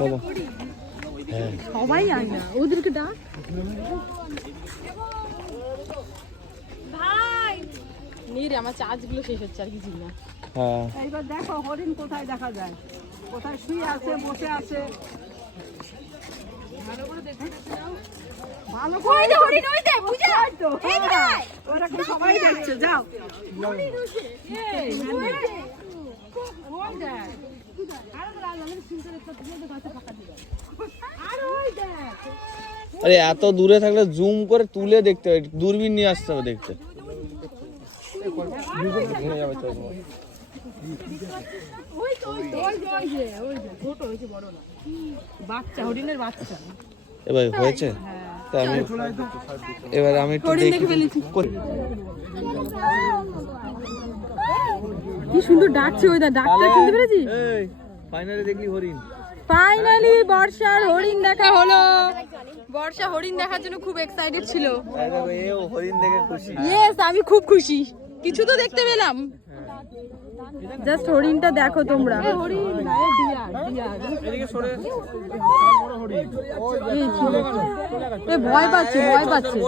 চলো। হ্যাঁ সবাই আয় না, ওদেরকে ডাক। ভাই নীরে আমার চার্জগুলো শেষ হচ্ছে, আর কিছু না। হ্যাঁ এইবার দেখো হরিণ কোথায় দেখা যায়, কোথায় শুয়ে আছে, বসে আছে। ভালো করে দেখো, ভালো করে ওই যে হরিণ, ওই যে পূজা, এই ভাই ওরা কি সবাই দেখছে, যাও। আরে এত দূরে থাকলে জুম করে তুলে দেখতে হয়, দূরবীন নিয়ে আসতে হবে দেখতে। বাচ্চা, হরিণের বাচ্চা। এবার হয়েছে, তা আমি এবার আমি একটু হরিণ দেখি। দেখে ফেলেছি। কি সুন্দর ডাকছে, ওই ডাকটা শুনতে পেরেছিস? এই ফাইনালি দেখলি হরিণ। ফাইনালি বর্ষার হরিণ দেখা হলো। বর্ষা হরিণ দেখার জন্য খুব এক্সাইটেড ছিল। এও হরিণ দেখে খুশি। ইয়েস, আমি খুব খুশি, কিছু তো দেখতে পেলাম। জাস্ট হরিণটা দেখো তোমরা। ভয় পাচ্ছে, ভয় পাচ্ছে।